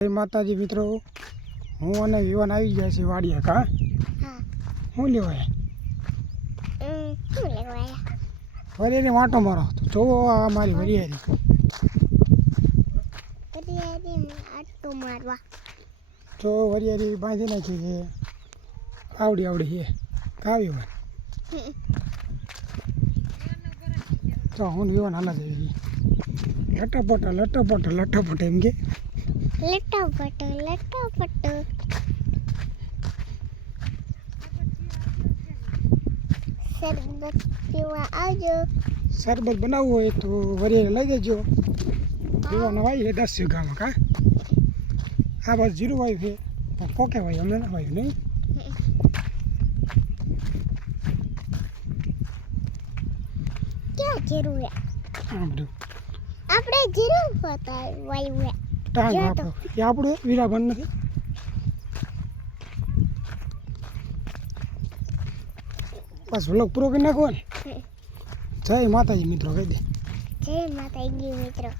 જય માતાજી મિત્રો, હું અને યુવાન આવી ગયા છે વાડિયા. કા હું લેવાય વરિયારી વાંટો મારો તો જોવો આ મારી વરિયારી આટો મારવા જો વરિયારી બાંધી નાખી છે. આવડી આવડી છે કાવી હોય તો હું યુવાન હાલા જઈ લટપટ એમ કે લટપટ શરબત પીવા આવજો. શરબત બનાવવું હોય તો વરિયારી લઈ જજો. યુવાન વાય છે 10 વીઘામાં. કા આ બસ જીરું વાયું છે પણ પોકે વાય અમને ના વાયું નહીં. ક્યાં જીરું હે? આ બધું આપણે જીરું હોતા વાયું હે. ટાંગ આપણો એ આપણું વીરાબન નથી. બસ વ્લોગ પૂરો કરી નાખો ને. જય માતાજી મિત્રો કહી દે. જય માતાજી મિત્રો.